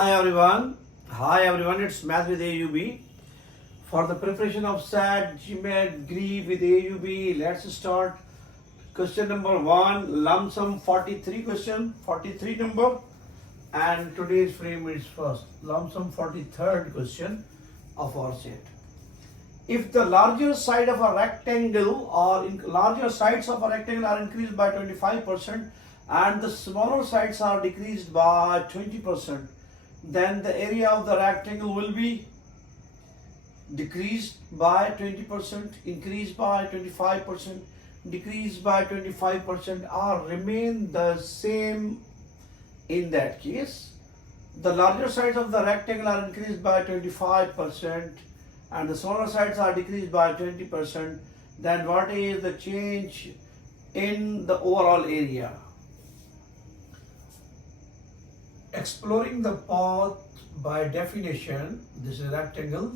Hi everyone. Hi everyone. It's Math with AUB. For the preparation of SAT, GMAT, GRE with AUB, let's start. Question number 1, lump sum 43 question, 43 number. And today's frame is first, lump sum 43rd question of our set. If the larger side of a rectangle or larger sides of a rectangle are increased by 25% and the smaller sides are decreased by 20%, then the area of the rectangle will be decreased by 20%, increased by 25%, decreased by 25%, or remain the same. In that case, the larger sides of the rectangle are increased by 25% and the smaller sides are decreased by 20%, then what is the change in the overall area? Exploring the path by definition, this is a rectangle,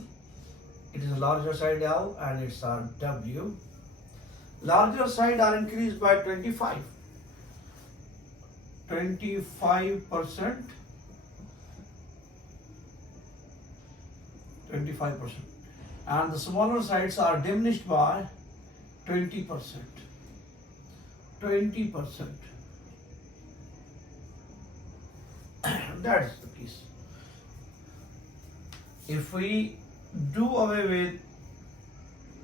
it is a larger side L and it's on W. Larger side are increased by 25%, and the smaller sides are diminished by 20%. That's the piece. If we do away with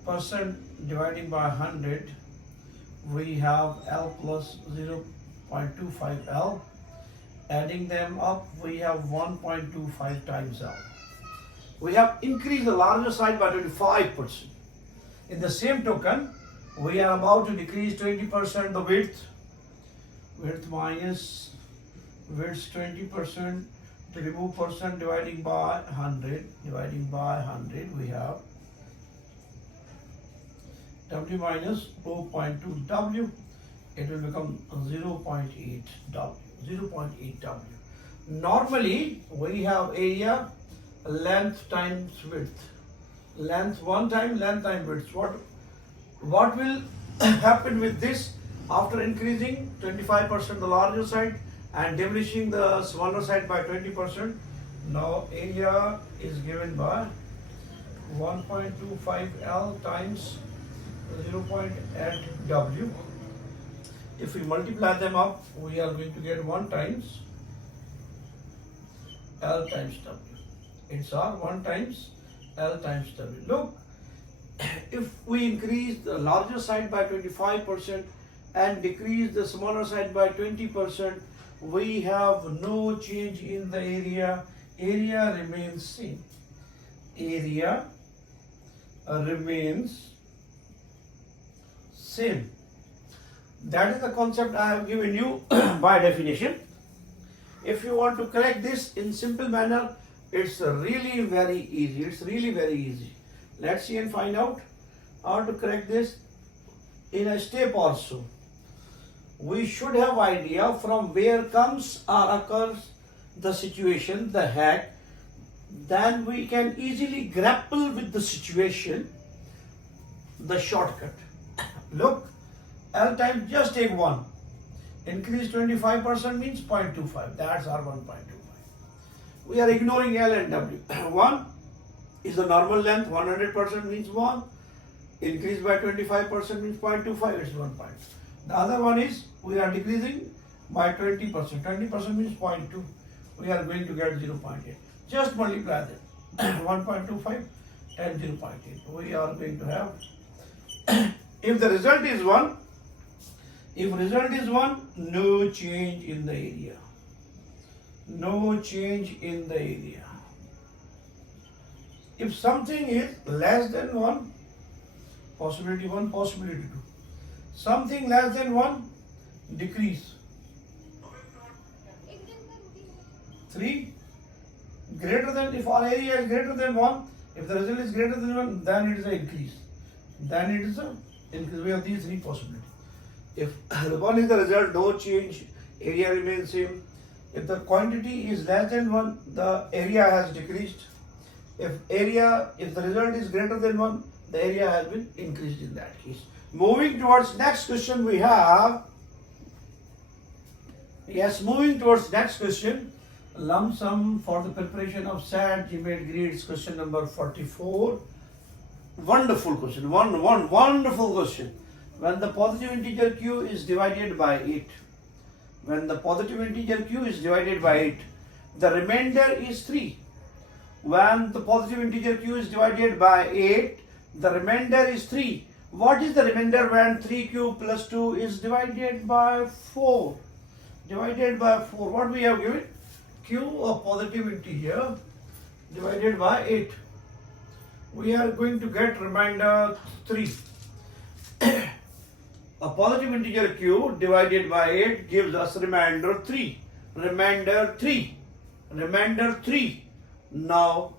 percent dividing by 100, we have L plus 0.25 L. Adding them up, we have 1.25 times L. We have increased the larger side by 25%. In the same token, we are about to decrease 20% the width minus width 20%, to remove percent dividing by 100, we have W minus 0.2 W, it will become 0.8 W. Normally, we have area length times width. Length one time, length times width. What will happen with this after increasing 25% the larger side and diminishing the smaller side by 20%? Now area is given by 1.25 L times 0.8 W. If we multiply them up, we are going to get 1 times L times W. It's our 1 times L times W. Look, if we increase the larger side by 25% and decrease the smaller side by 20%, we have no change in the area. Area remains same. Area remains same. That is the concept I have given you by definition. If you want to correct this in simple manner, it's really very easy. Let's see and find out how to correct this in a step also. We should have idea from where comes or occurs the situation, the hack. Then we can easily grapple with the situation, the shortcut. Look, L times, just take 1. Increase 25% means 0.25. That's our 1.25. We are ignoring L and W. 1 is the normal length, 100% means 1. Increase by 25% means 0.25, it's 1 point. The other one is we are decreasing by 20%. 20% means 0.2. We are going to get 0.8. Just multiply them. 1.25 and 0.8. We are going to have, if the result is 1, no change in the area. If something is less than 1, possibility 1, possibility 2. Something less than 1, decrease. 3, greater than, if our area is greater than 1, if the result is greater than 1, then it is an increase. We have these 3 possibilities. If 1 is the result, no change, area remains same. If the quantity is less than 1, the area has decreased. If the result is greater than 1, the area has been increased in that case. Moving towards next question, we have, moving towards next question, lump sum for the preparation of SAT GMAT grades, question number 44. Wonderful question, wonderful question. When the positive integer q is divided by 8, when the positive integer q is divided by 8, the remainder is 3. When the positive integer q is divided by 8, the remainder is 3. What is the remainder when 3q plus 2 is divided by 4? Divided by 4, what we have given? Q, a positive integer, divided by 8. We are going to get remainder 3. A positive integer q divided by 8 gives us remainder 3. Remainder 3. Remainder 3. Now,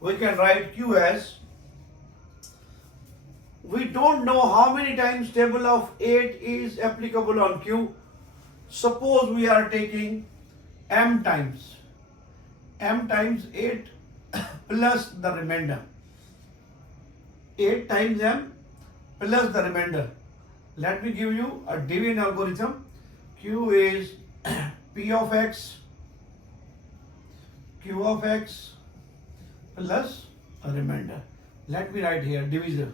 we can write q as, we don't know how many times table of 8 is applicable on q. Suppose we are taking m times 8 plus the remainder. 8 times m plus the remainder. Let me give you a division algorithm. Q is p of x, q of x plus a remainder. Let me write here divisor.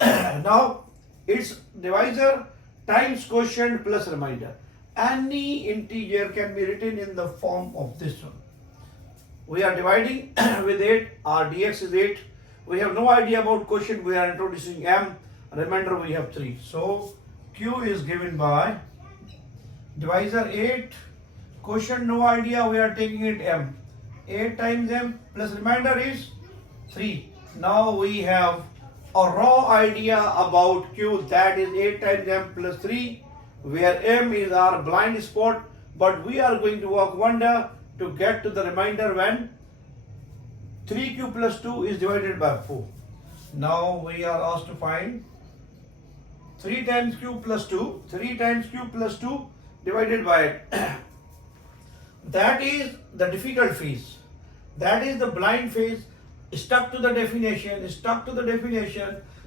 Now it's divisor times quotient plus remainder. Any integer can be written in the form of this one. We are dividing with 8, our dx is 8. We have no idea about quotient, we are introducing m, remainder we have 3. So q is given by divisor 8, quotient no idea, we are taking it m. 8 times m plus remainder is 3. Now we have a raw idea about q, that is 8 times m plus 3, where m is our blind spot, but we are going to work wonder to get to the remainder when 3q plus 2 is divided by 4. Now we are asked to find 3 times q plus 2, 3 times q plus 2 divided by 8. That is the difficult phase. That is the blind phase. Stuck to the definition,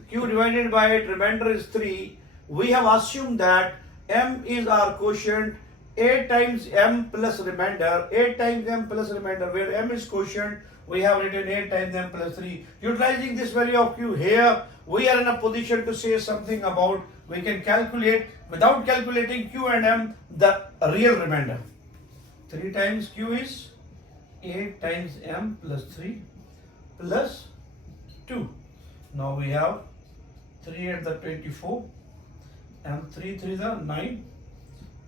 q divided by 8, remainder is 3. We have assumed that m is our quotient, 8 times m plus remainder, 8 times m plus remainder, where m is quotient, we have written 8 times m plus 3. Utilizing this value of q here, we are in a position to say something about, we can calculate, without calculating q and m, the real remainder. 3 times q is 8 times m plus 3 plus 2. Now we have 3 at the 24 and 3 3 the 9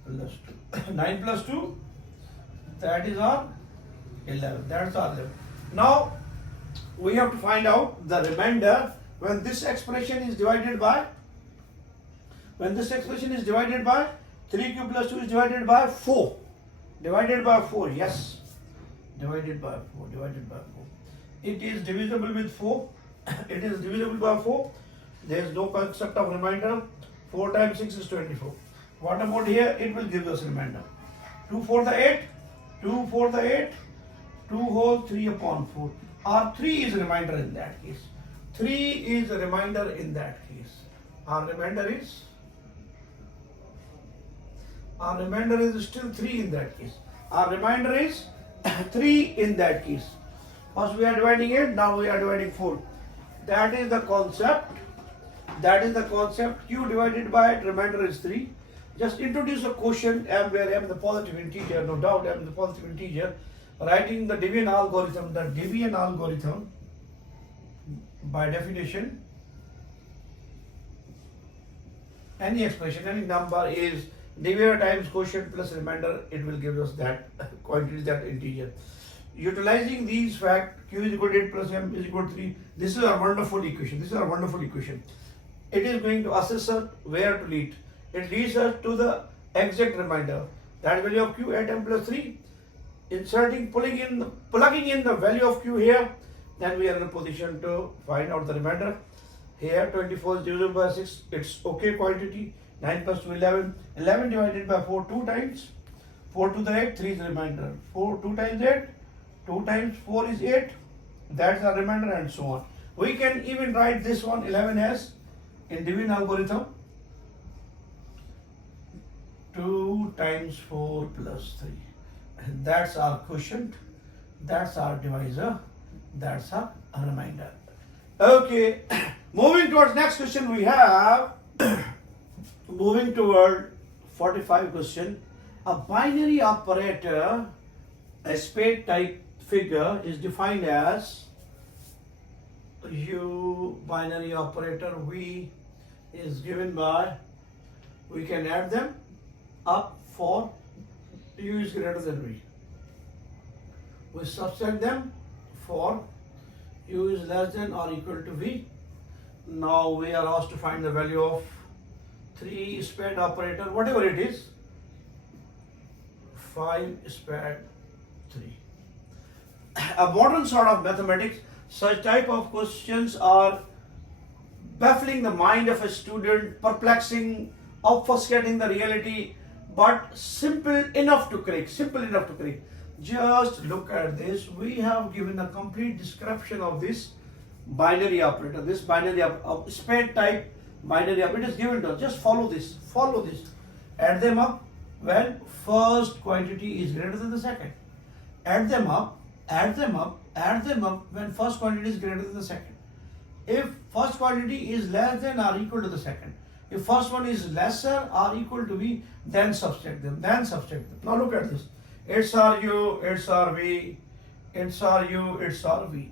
plus 2. 9 plus 2, that is our 11. That's our 11. Now we have to find out the remainder when this expression is divided by, 3q plus 2 is divided by 4. Divided by 4, yes. Divided by 4. It is divisible with 4. It is divisible by 4. There is no concept of remainder. 4 times 6 is 24. What about here? It will give us remainder. 2 4 the 8. 2 4 the 8. 2 whole 3 upon 4. Our 3 is remainder in that case. 3 is a remainder in that case. Our remainder is still 3 in that case. Our remainder is 3 in that case. First we are dividing 8, now we are dividing 4. That is the concept. Q divided by 8, remainder is 3. Just introduce a quotient m, where m the positive integer, no doubt m the positive integer. Writing the division algorithm. The division algorithm, by definition, any expression, any number is divisor times quotient plus remainder. It will give us that quantity, that integer. Utilizing these facts, q is equal to 8 plus m is equal to 3. This is a wonderful equation. It is going to assess us where to lead. It leads us to the exact remainder. That value of q 8m plus 3. Plugging in the value of q here, then we are in a position to find out the remainder. Here 24 is divisible by 6. It's okay quantity. 9 plus 2 11. 11 divided by 4 2 times. 4 to the 8, 3 is the remainder. 4 2 times 8. 2 times 4 is 8. That's the remainder, and so on. We can even write this one 11 as in division algorithm 2 times 4 plus 3. And that's our quotient, that's our divisor, that's our remainder. Okay, moving towards next question we have, moving toward 45 question. A binary operator, a spade type figure is defined as U binary operator V is given by, we can add them up for U is greater than V. We subtract them for U is less than or equal to V. Now we are asked to find the value of 3 spade operator, whatever it is, 5 spade 3. A modern sort of mathematics, such type of questions are baffling the mind of a student, perplexing, obfuscating the reality, but simple enough to crack, simple enough to crack. Just look at this. We have given a complete description of this binary operator, this binary spade type binary operator is given to us. Just follow this, follow this. Add them up when first quantity is greater than the second. Add them up, add them up, add them up when first quantity is greater than the second. If first quantity is less than or equal to the second, if first one is lesser or equal to V, then subtract them, then subtract them. Now look at this. It's RU, it's RV, it's RU, it's RV.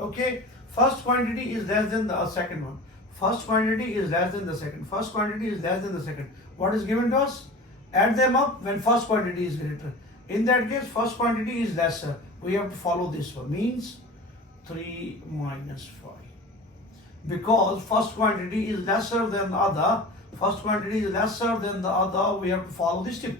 Okay, first quantity is less than the second one. First quantity is less than the second. First quantity is less than the second. What is given to us? Add them up when first quantity is greater. In that case, first quantity is lesser. We have to follow this one. Means 3 minus 5. Because first quantity is lesser than the other, first quantity is lesser than the other, we have to follow this tip.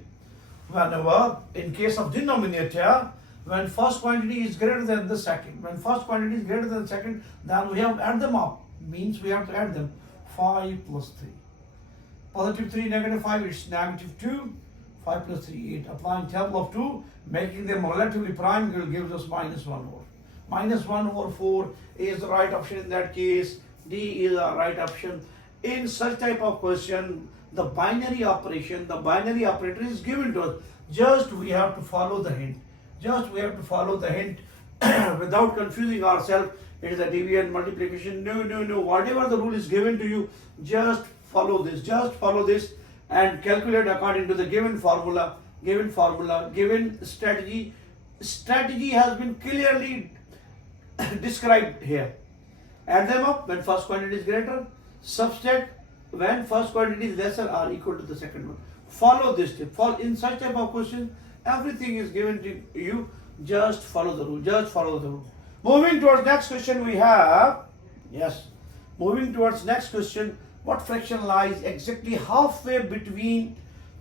Whenever, in case of denominator, when first quantity is greater than the second, when first quantity is greater than the second, then we have to add them up. Means we have to add them. 5 plus 3. Positive 3, negative 5, it's negative 2. 5 plus 3, 8. Applying table of 2, making them relatively prime, gives us minus 1 over. Minus 1 over 4 is the right option in that case. D is the right option. In such type of question, the binary operation, the binary operator is given to us. Just we have to follow the hint. Just we have to follow the hint without confusing ourselves. It is a deviant multiplication. No, no, no. Whatever the rule is given to you, just follow this. Just follow this and calculate according to the given formula, given strategy. Strategy has been clearly described here. Add them up when first quantity is greater, subtract when first quantity is lesser or equal to the second one. Follow this tip. In such type of question, everything is given to you. Just follow the rule. Just follow the rule. Moving towards next question we have, yes, moving towards next question, what fraction lies exactly halfway between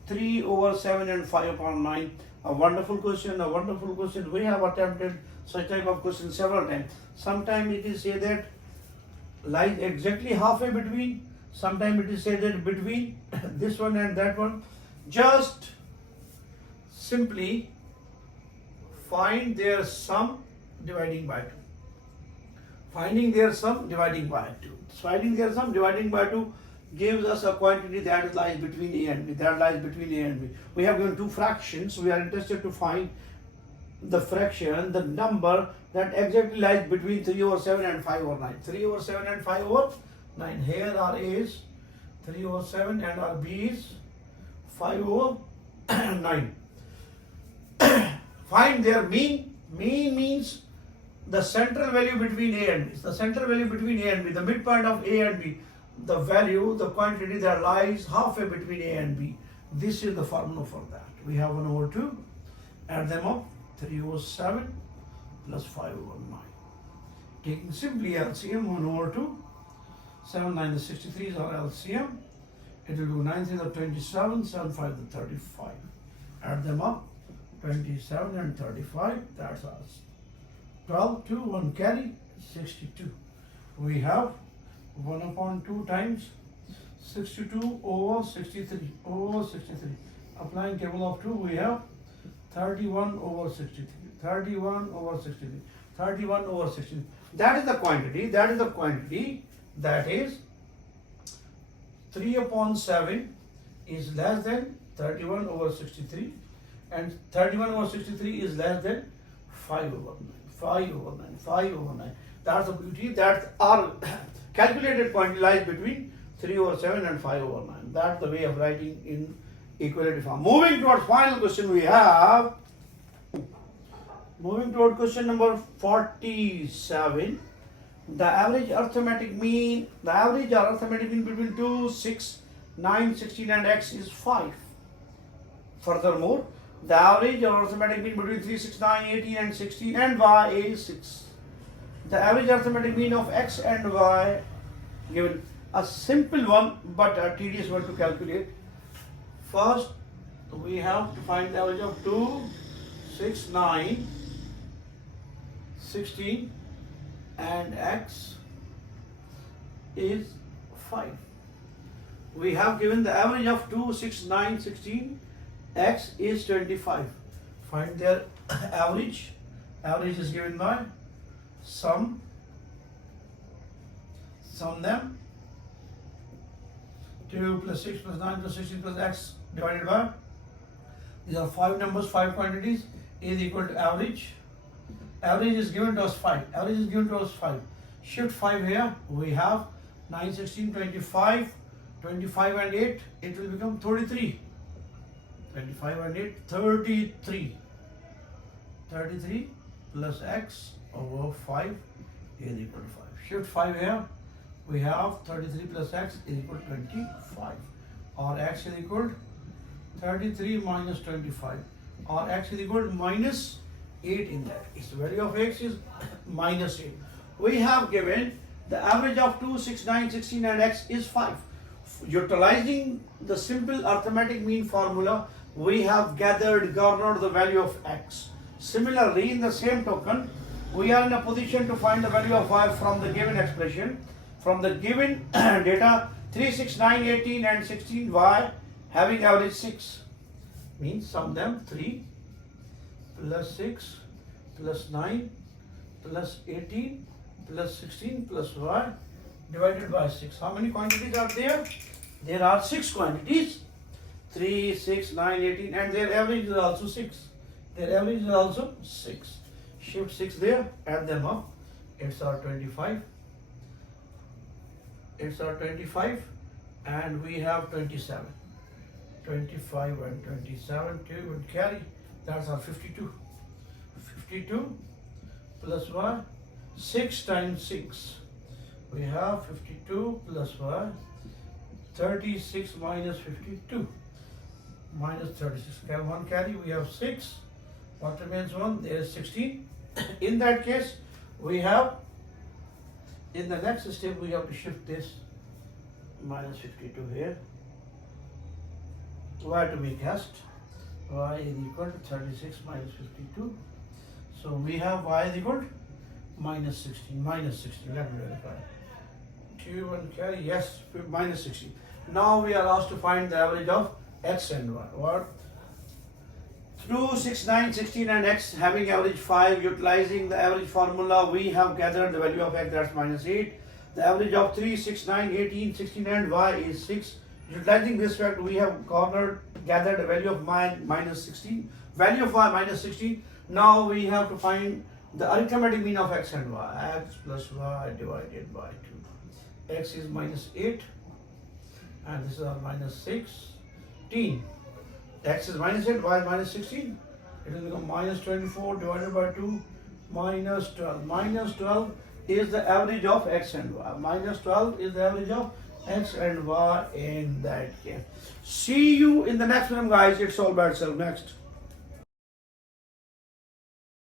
3 over 7 and 5 upon 9? A wonderful question, a wonderful question. We have attempted such type of question several times. Sometimes it is said that lies exactly halfway between, sometimes it is said that between this one and that one. Just simply find their sum dividing by 2. Finding their sum dividing by 2. Finding their sum dividing by 2 gives us a quantity that lies between A and B. That lies between A and B. We have given two fractions. We are interested to find the fraction, the number that exactly lies between 3 over 7 and 5 over 9. 3 over 7 and 5 over 9. Here our A is 3 over 7 and our B is 5 over 9. Find their mean. Mean means the central value between A and B. The central value between A and B, the midpoint of A and B, the value, the quantity that lies halfway between A and B. This is the formula for that. We have 1 over 2. Add them up. 3 over 7 plus 5 over 9. Taking simply LCM, 1 over 2. 7, 9 is 63 is our LCM. It will do 9 3 is 27, 7 5 is 35. Add them up. 27 and 35, that's ours. 12, 2, 1 carry, 62. We have 1 upon 2 times 62 over 63, over 63. Applying table of 2, we have 31 over 63, 31 over 63, 31 over 63. That is the quantity, that is 3 upon 7 is less than 31 over 63, and 31 over 63 is less than 5 over 9. 5 over 9, 5 over 9. That's the beauty that our calculated quantity lies between 3 over 7 and 5 over 9. That's the way of writing in equality form. Moving towards final question, we have, moving toward question number 47. The average arithmetic mean, the average or arithmetic mean between 2, 6, 9, 16 and x is 5. Furthermore, the average or arithmetic mean between 3, 6, 9, 18 and 16 and y is 6. The average arithmetic mean of x and y given. A simple one but a tedious one to calculate. First, we have to find the average of 2, 6, 9, 16 and x is 5. We have given the average of 2, 6, 9, 16, x is 25. Find their average. Average is given by sum them. 2 plus 6 plus 9 plus 16 plus x divided by, these are 5 numbers, 5 quantities, is equal to average. Average is given to us 5. Average is given to us 5. Shift 5 here. We have 9, 16, 25, 25 and 8. It will become 33. 25 and 8, 33. 33 plus x over 5 is equal to 5. Shift 5 here. We have 33 plus x is equal to 25. Or x is equal to 33 minus 25. Or x is equal to minus 8 in that case. The value of x is minus 8. We have given the average of 2, 6, 9, 16 and x is 5. Utilizing the simple arithmetic mean formula, we have garnered the value of x. Similarly, in the same token, we are in a position to find the value of y from the given expression. From the given data, 3, 6, 9, 18 and 16, y having average 6. Means sum them 3 plus 6 plus 9 plus 18 plus 16 plus y divided by 6. How many quantities are there? There are 6 quantities. 3, 6, 9, 18 and their average is also 6. Their average is also 6. Shift 6 there, add them up. It's our 25. It's our 25 and we have 27. 25 and 27, 2 will carry. That's our 52. 52 plus y, 6 times 6. We have 52 plus y, 36 minus 52. Minus 36. We have 1 carry, we have 6. What remains 1? There is 16. In that case, we have, in the next step, we have to shift this minus 52 here. Y to be cast. Y is equal to 36 minus 52. So we have y is equal to minus 16. Minus 16. Let me verify. 2 and carry. Yes, minus 16. Now we are asked to find the average of x and y. What? 2, 6, 9, 16 and x having average 5. Utilizing the average formula, we have gathered the value of x, that's minus 8. The average of 3, 6, 9, 18, 16 and y is 6. Utilizing this fact, we have gathered the value of minus 16. Value of y minus 16. Now we have to find the arithmetic mean of x and y. X plus y divided by 2. X is minus 8 and this is our minus 16. X is minus 8, y is minus 16. It will become minus 24 divided by 2, minus 12. Minus 12 is the average of x and y. Minus 12 is the average of x and y in that case. See you in the next one, guys. It's all by itself. Next.